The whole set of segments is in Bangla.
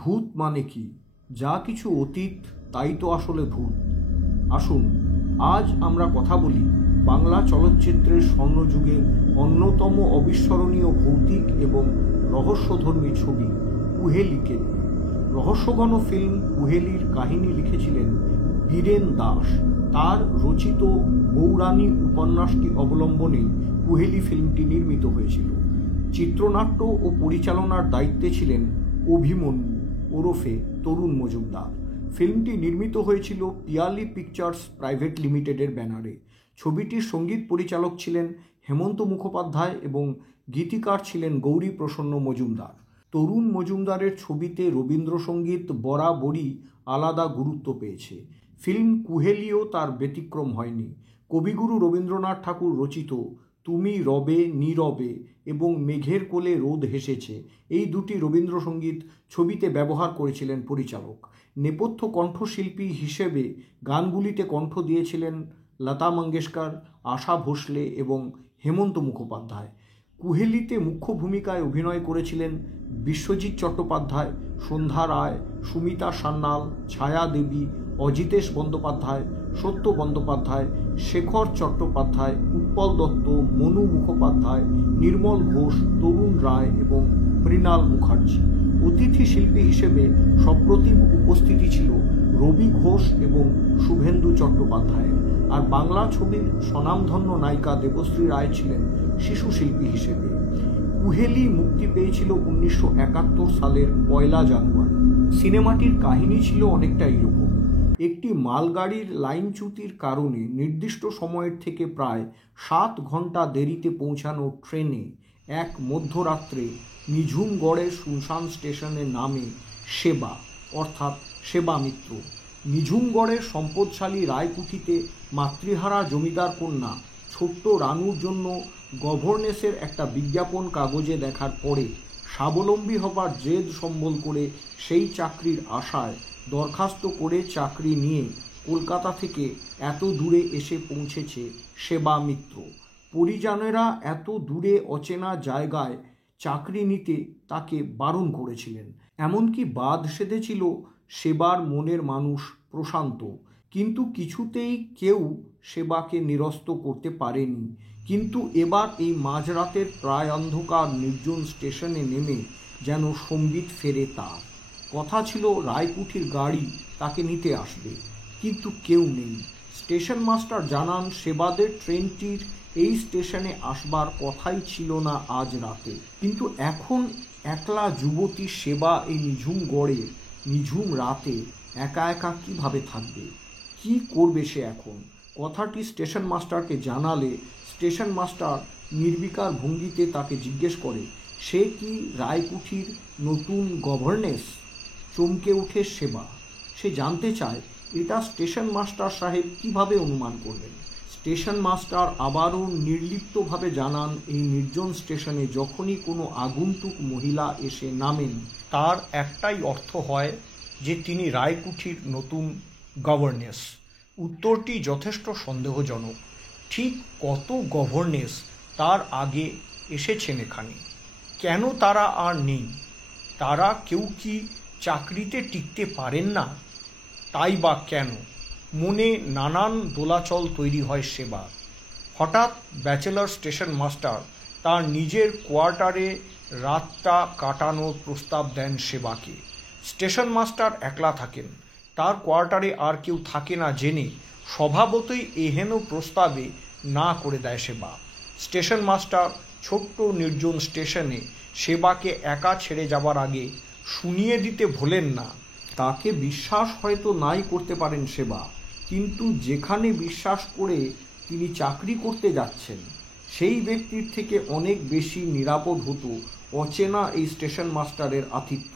ভূত মানে কি? যা কিছু অতীত তাই তো আসলে ভূত। আসুন আজ আমরা কথা বলি বাংলা চলচ্চিত্রের স্বর্ণযুগের অন্যতম অবিস্মরণীয় ভৌতিক এবং রহস্যধর্মী ছবি কুহেলিকে নিয়ে। রহস্যঘন ফিল্ম কুহেলির কাহিনী লিখেছিলেন বীরেন দাস। তার রচিত বৌরানী উপন্যাসটি অবলম্বনে কুহেলি ফিল্মটি নির্মিত হয়েছিল। চিত্রনাট্য ও পরিচালনার দায়িত্বে ছিলেন অভিমন্যু ওরফে তরুণ মজুমদার। ফিল্মটি নির্মিত হয়েছিল পিয়ালি পিকচার্স প্রাইভেট লিমিটেডের ব্যানারে। ছবিটির সঙ্গীত পরিচালক ছিলেন হেমন্ত মুখোপাধ্যায় এবং গীতিকার ছিলেন গৌরী প্রসন্ন মজুমদার। তরুণ মজুমদারের ছবিতে রবীন্দ্রসঙ্গীত বরাবরই আলাদা গুরুত্ব পেয়েছে। ফিল্ম কুহেলিও তার ব্যতিক্রম হয়নি। কবিগুরু রবীন্দ্রনাথ ঠাকুর রচিত তুমি রবে নীরবে এবং মেঘের কোলে রোদ হেসেছে, এই দুটি রবীন্দ্রসঙ্গীত ছবিতে ব্যবহার করেছিলেন পরিচালক। নেপথ্য কণ্ঠশিল্পী হিসেবে গানগুলিতে কণ্ঠ দিয়েছিলেন লতা মঙ্গেশকর, আশা ভোসলে এবং হেমন্ত মুখোপাধ্যায়। কুহেলিতে মুখ্য ভূমিকায় অভিনয় করেছিলেন বিশ্বজিৎ চট্টোপাধ্যায়, সন্ধ্যা রায়, সুমিতা সান্যাল, ছায়া দেবী, অজিতেশ বন্দ্যোপাধ্যায়, সত্য বন্দ্যোপাধ্যায়, শেখর চট্টোপাধ্যায়, উৎপল দত্ত, মনু মুখোপাধ্যায়, নির্মল ঘোষ, তরুণ রায় এবং মৃণাল মুখার্জি। অতিথি শিল্পী হিসেবে সপ্রতিভ উপস্থিতি ছিল রবি ঘোষ এবং শুভেন্দু চট্টোপাধ্যায়। আর বাংলা ছবির স্বনামধন্য নায়িকা দেবশ্রী রায় ছিলেন শিশু শিল্পী হিসেবে। কুহেলি মুক্তি পেয়েছিল 1971 সালের 1 জানুয়ারি। সিনেমাটির কাহিনী ছিল অনেকটা এরকম। একটি মালগাড়ির লাইনচ্যুতির কারণে নির্দিষ্ট সময়ের থেকে প্রায় 7 ঘন্টা দেরিতে পৌঁছানো ট্রেনে এক মধ্যরাত্রে নিঝুমগড়ের শুনশান স্টেশনে নামে সেবা অর্থাৎ সেবা মিত্র। নিঝুমগড়ের সম্পদশালী রায়কুঠিতে মাতৃহারা জমিদার কন্যা ছোট্ট রানুর জন্য গভর্নেসের একটা বিজ্ঞাপন কাগজে দেখার পরে স্বাবলম্বী হবার জেদ সম্বল করে সেই চাকরির আশায় দরখাস্ত করে চাকরি নিয়ে কলকাতা থেকে এত দূরে এসে পৌঁছেছে সেবা মিত্র। পরিজনেরা এত দূরে অচেনা জায়গায় চাকরি নিতে তাকে বারণ করেছিলেন। এমনকি বাদ সেধেছিল সেবার মনের মানুষ প্রশান্ত, কিন্তু কিছুতেই কেউ সেবাকে নিরস্ত করতে পারেনি। কিন্তু এবার এই মাঝরাতের প্রায় অন্ধকার নির্জন স্টেশনে নেমে যেন সম্বিত ফেরে তার। কথা ছিল রায়কুঠির গাড়ি তাকে নিতে আসবে, কিন্তু কেউ নেই। স্টেশন মাস্টার জানান সেবাদের ট্রেনটির এই স্টেশনে আসবার কথাই ছিল না আজ রাতে। কিন্তু এখন একলা যুবতী সেবা এই নিঝুম গড়ে নিঝুম রাতে একা একা কিভাবে থাকবে? কি করবে সে এখন? কথাটি স্টেশন মাস্টারকে জানালে স্টেশন মাস্টার নির্বিকার ভঙ্গিতে তাকে জিজ্ঞেস করে সে কি রায়কুঠির নতুন গভর্নেস। চমকে ওঠে সেবা। সে জানতে চায় এটা স্টেশন মাস্টার সাহেব কিভাবে অনুমান করলেন। স্টেশন মাস্টার আবারও নির্লিপ্তভাবে জানান এই নির্জন স্টেশনে যখনই কোনো আগন্তুক মহিলা এসে নামেন তার একটাই অর্থ হয় যে তিনি রায়কুঠির নতুন গভর্নেস। উত্তরটি যথেষ্ট সন্দেহজনক। ঠিক কত গভর্নেস তার আগে এসেছেন এখানে? কেন তারা আর নেই? তারা কেউ কি চাকরিতে টিকতে পারেন না? তাই বা কেন? মনে নানান দোলাচল তৈরি হয় সেবা। হঠাৎ ব্যাচেলর স্টেশন মাস্টার তার নিজের কোয়ার্টারে রাতটা কাটানোর প্রস্তাব দেন সেবাকে। স্টেশন মাস্টার একলা থাকেন, তার কোয়ার্টারে আর কেউ থাকে না জেনে স্বভাবতই এহেন প্রস্তাবে না করে দেয় সেবা। স্টেশন মাস্টার ছোট্ট নির্জন স্টেশনে সেবাকে একা ছেড়ে যাবার আগে শুনিয়ে দিতে ভোলেন না তাকে বিশ্বাস হয়তো নাই করতে পারেন সেবা, কিন্তু যেখানে বিশ্বাস করে তিনি চাকরি করতে যাচ্ছেন সেই ব্যক্তির থেকে অনেক বেশি নিরাপদ হতো অচেনা এই স্টেশন মাস্টারের আতিথ্য।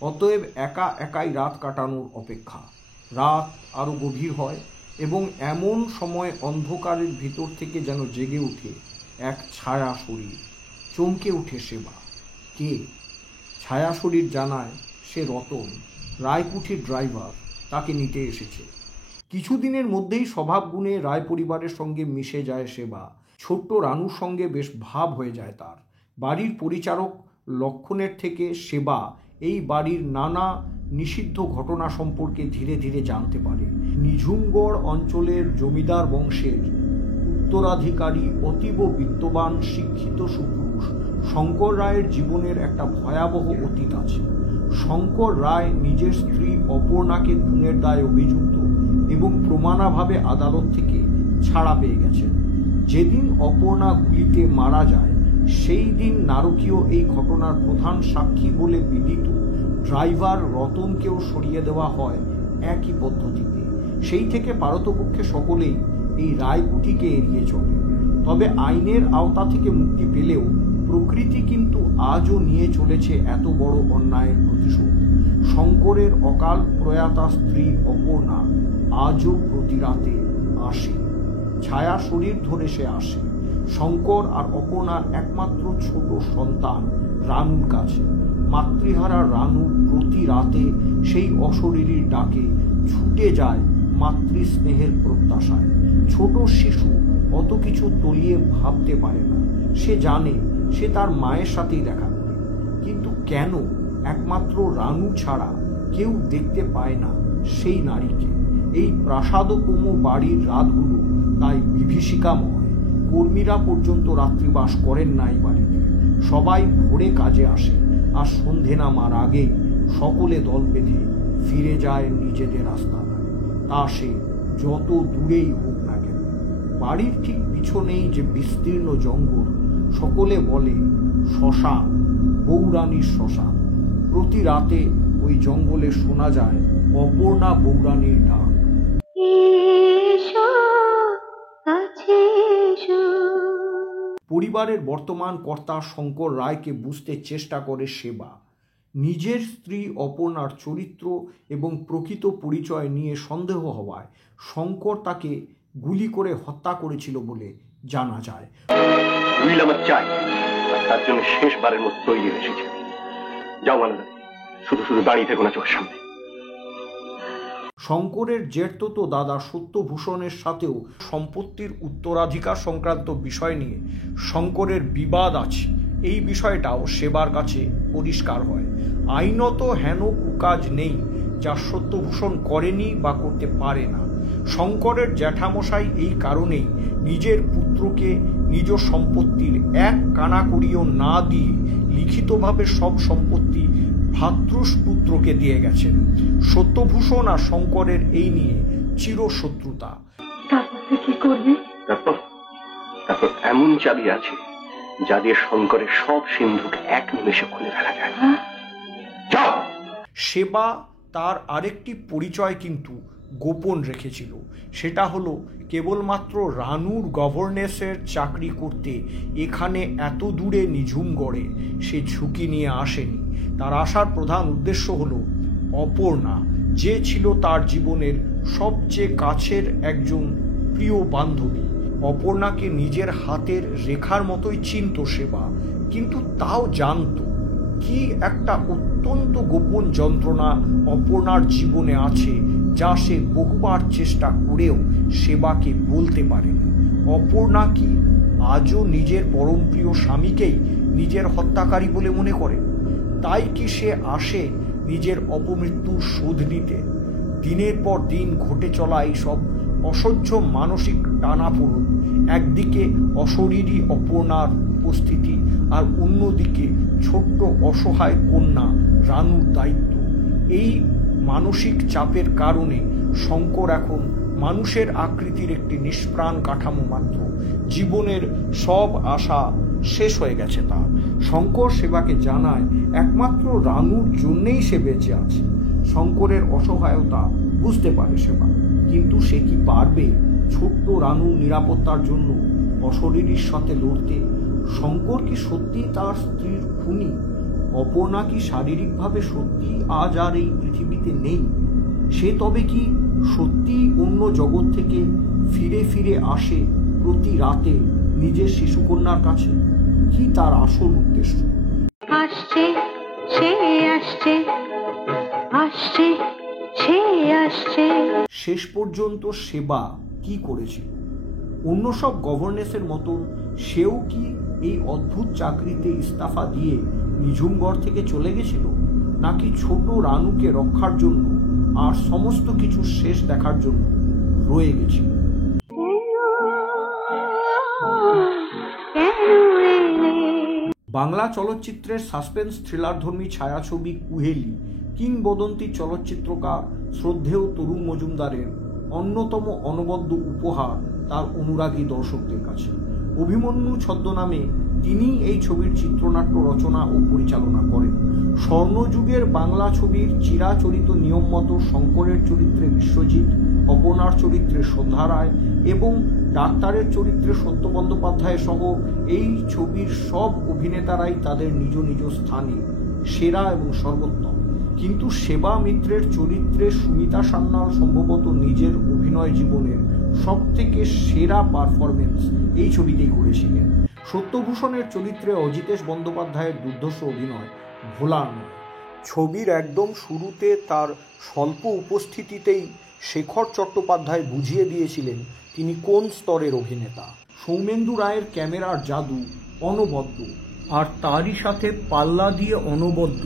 অতএব একা একাই রাত কাটানোর অপেক্ষা। রাত আরও গভীর হয় এবং এমন সময় অন্ধকারের ভিতর থেকে যেন জেগে ওঠে এক ছায়া শরীর। চমকে ওঠে সেবা। কে? ছায়া শরীর জানায় সে রতন, রায়কুঠির ড্রাইভার, তাকে নিতে এসেছে। কিছুদিনের মধ্যেই স্বভাবগুণে রায় পরিবারের সঙ্গে মিশে যায় সেবা। ছোট্ট রানুর সঙ্গে বেশ ভাব হয়ে যায় তার। বাড়ির পরিচারক লক্ষণের থেকে সেবা এই বাড়ির নানা নিষিদ্ধ ঘটনা সম্পর্কে ধীরে ধীরে জানতে পারে। নিঝুমগড় অঞ্চলের জমিদার বংশের উত্তরাধিকারী অতীব বিত্তবান শিক্ষিত সুপুরুষ শঙ্কর রায়ের জীবনের একটা ভয়াবহ অতীত আছে। শঙ্কর রায় নিজের স্ত্রী অপর্ণাকে খুনের দায়ে অভিযুক্ত এবং প্রমাণাভাবে আদালত থেকে ছাড়া পেয়ে গেছেন। যেদিন অপর্ণা গুলিতে মারা যায় সেই দিন নারকীয় এই ঘটনার প্রধান সাক্ষী বলে বিদিত ড্রাইভার রতনকেও সরিয়ে দেওয়া হয় একই পদ্ধতিতে। সেই থেকে পারতপক্ষে সকলেই এই রায়কুঠিকে এড়িয়ে চলে। তবে আইনের আওতা থেকে মুক্তি পেলেও প্রকৃতি কিন্তু আজও নিয়ে চলেছে এত বড় অন্যায়ের প্রতিশোধ। শঙ্করের অকাল প্রয়াতা স্ত্রী অপর্ণা আজও প্রতি রাতে আসে, ছায়া শরীর ধরে সে আসে শঙ্কর আর অপর্ণার একমাত্র ছোট সন্তান রানুর কাছে। মাতৃহারা রানু প্রতি রাতে সেই অশরীরীর ডাকে ছুটে যায় মাতৃস্নেহের প্রত্যাশায়। ছোট শিশু অত কিছু তলিয়ে ভাবতে পারে না। সে জানে সে তার মায়ের সাথেই দেখা করে, কিন্তু কেন একমাত্র রানু ছাড়া কেউ দেখতে পায় না সেই নারীকে? এই প্রাসাদোপম বাড়ির রাতগুলো তাই বিভীষিকাময়। কর্মীরা পর্যন্ত রাত্রিবাস করেন না এই বাড়িতে। সবাই ভোরে কাজে আসে আর সন্ধে নামার আগেই সকলে দল বেঁধে ফিরে যায় নিজেদের আস্তানায়। তা সে যত দূরেই হোক না কেন। বাড়ির ঠিক পিছনেই যে বিস্তীর্ণ জঙ্গল, সকলে বলে শ্মশান, বৌরানীর শ্মশান। প্রতি রাতে ওই জঙ্গলে শোনা যায় অপর্ণা বৌরানীর ডাক। পরিবারের বর্তমান কর্তা শঙ্কর রায়কে বুঝতে চেষ্টা করে সেবা। নিজের স্ত্রী অপর্ণার চরিত্র এবং প্রকৃত পরিচয় নিয়ে সন্দেহ হওয়ায় শঙ্কর তাকে গুলি করে হত্যা করেছিল বলে জানা যায়। তার জন্য শেষবারের মতো তৈরি হয়েছে। যাও আলাদা, শুধু শুধু দাঁড়িয়ে থেকো না চোখের সামনে। শঙ্করের জ্যেষ্ঠতো দাদা সত্যভূষণের সাথেও সম্পত্তির উত্তরাধিকার সংক্রান্ত বিষয় নিয়ে শঙ্করের বিবাদ আছে। এই বিষয়টাও সেবার কাছে পরিষ্কার হয়। আইনত হেন কুকাজ নেই যা সত্যভূষণ করেনি বা করতে পারে না। শঙ্করের জ্যাঠামশাই এই কারণেই নিজের পুত্রকে নিজ সম্পত্তির এক কানাকড়িও না দিয়ে লিখিতভাবে সব সম্পত্তি ভ্রাতৃপুত্রকে দিয়ে গেছেন। সত্যভূষণ আর শঙ্করের এই নিয়ে চিরশত্রুতা। কি করবে? তারপর এমন চাবি আছে যা দিয়ে শঙ্করের সব সিন্ধুক এক নিমেষে খুলে ফেলা যায়। সেবা তার আরেকটি পরিচয় কিন্তু গোপন রেখেছিল। সেটা হলো কেবলমাত্র রানুর গভর্নেসের চাকরি করতে এখানে এত দূরে নিঝুমগড়ে সে ঝুঁকি নিয়ে আসেনি। তার আসার প্রধান উদ্দেশ্য হলো অপর্ণা, যে ছিল তার জীবনের সবচেয়ে কাছের একজন প্রিয় বান্ধবী। অপর্ণাকে নিজের হাতের রেখার মতোই চিনত সেবা, কিন্তু তাও জানত কি একটা অত্যন্ত গোপন যন্ত্রণা অপর্ণার জীবনে আছে, যা সে বহুবার চেষ্টা করেও সেবাকে বলতে পারেনি। অপর্ণা কি আজও নিজের পরম প্রিয় স্বামীকেই নিজের হত্যাকারী বলে মনে করে? তাই কি সে আসে নিজের অপমৃত্যুর শোধ নিতে? দিনের পর দিন ঘটে চলা এইসব অসহ্য মানসিক টানাপোড়েন, একদিকে অশরীরী অপর্ণার উপস্থিতি আর অন্যদিকে ছোট্ট অসহায় কন্যা রানুর দায়িত্ব, এই মানসিক চাপের কারণে শঙ্কর এখন মানুষের আকৃতির একটি নিষ্প্রাণ কাঠামো মাত্র। জীবনের সব আশা শেষ হয়ে গেছে তার। শঙ্কর সেবাকে জানায় একমাত্র রানুর জন্যেই সে বেঁচে আছে। শঙ্করের অসহায়তা বুঝতে পারে সেবা, কিন্তু সে কি পারবে ছোট্ট রানুর নিরাপত্তার জন্য অশরীরীর সাথে লড়তে? শঙ্কর কি সত্যি তার স্ত্রীর খুনি? অপর্ণা কি শারীরিকভাবে সত্যি আজ আর এই পৃথিবীতে নেই? সে তবে কি সত্যি অন্য জগৎ থেকে ফিরে ফিরে আসে প্রতি রাতে নিজের শিশুকন্যার কাছে? কি তার আসল উদ্দেশ্য? আসছে সে আসছে, আসছে সে আসছে। শেষ পর্যন্ত সেবা কি করেছিল? অন্য সব গভর্নেসের মতন সেও কি এই অদ্ভুত চাকরিতে ইস্তফা দিয়ে নিঝুমগড় থেকে চলে গেছিল? নাকি ছোট রানুকে রক্ষার জন্য আর সমস্ত কিছু শেষ দেখার জন্য রয়ে গেছিল? বাংলা চলচ্চিত্রের সাসপেন্স থ্রিলারধর্মী ছায়াছবি কুহেলি কিংবদন্তি চলচ্চিত্রকার শ্রদ্ধেয় তরুণ মজুমদারের অন্যতম অনবদ্য উপহার তার অনুরাগী দর্শকদের কাছে। অভিমন্যু ছদ্মনামে তিনি এই ছবির চিত্রনাট্য রচনা ও পরিচালনা করেন। স্বর্ণযুগের বাংলা ছবির চিরাচরিত নিয়ম মতো শঙ্করের চরিত্রে বিশ্বজিৎ, অপনার চরিত্রে সন্ধ্যা রায় এবং ডাক্তারের চরিত্রে সত্য বন্দ্যোপাধ্যায় সহ এই ছবির সব অভিনেতারাই তাদের নিজ নিজ স্থানে সেরা এবং সর্বোত্তম। কিন্তু সেবা মিত্রের চরিত্রে সুমিতা সান্যাল সম্ভবত নিজের অভিনয় জীবনের সবথেকে সেরা পারফরমেন্স এই ছবিতেই করেছিলেন। সত্যভূষণের চরিত্রে অজিতেশ বন্দ্যোপাধ্যায়ের দুর্ধর্ষ অভিনয় ভোলার নয়। ছবির একদম শুরুতে তার স্বল্প উপস্থিতিতেই শেখর চট্টোপাধ্যায় বুঝিয়ে দিয়েছিলেন তিনি কোন স্তরের অভিনেতা। সৌমেন্দু রায়ের ক্যামেরার জাদু অনবদ্য, আর তারই সাথে পাল্লা দিয়ে অনবদ্য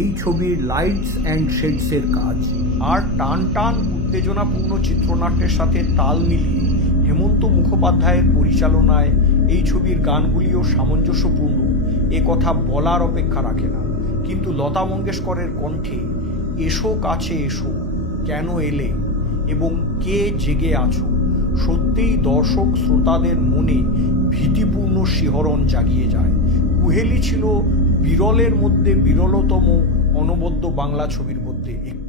এই ছবির লাইটস অ্যান্ড শেডসের কাজ। আর টান টান উত্তেজনাপূর্ণ চিত্রনাট্যের সাথে তাল মিলিয়ে হেমন্ত মুখোপাধ্যায়ের পরিচালনায় এই ছবির গানগুলিও সামঞ্জস্যপূর্ণ, এ কথা বলার অপেক্ষা রাখে না। কিন্তু লতা মঙ্গেশকরের কণ্ঠে এসো কাছে এসো, কেন এলে এবং কে জেগে আছো সত্যিই দর্শক শ্রোতাদের মনে ভীতিপূর্ণ শিহরণ জাগিয়ে যায়। কুহেলি ছিল বিরলের মধ্যে বিরলতম অনবদ্য বাংলা ছবির মধ্যে একটি।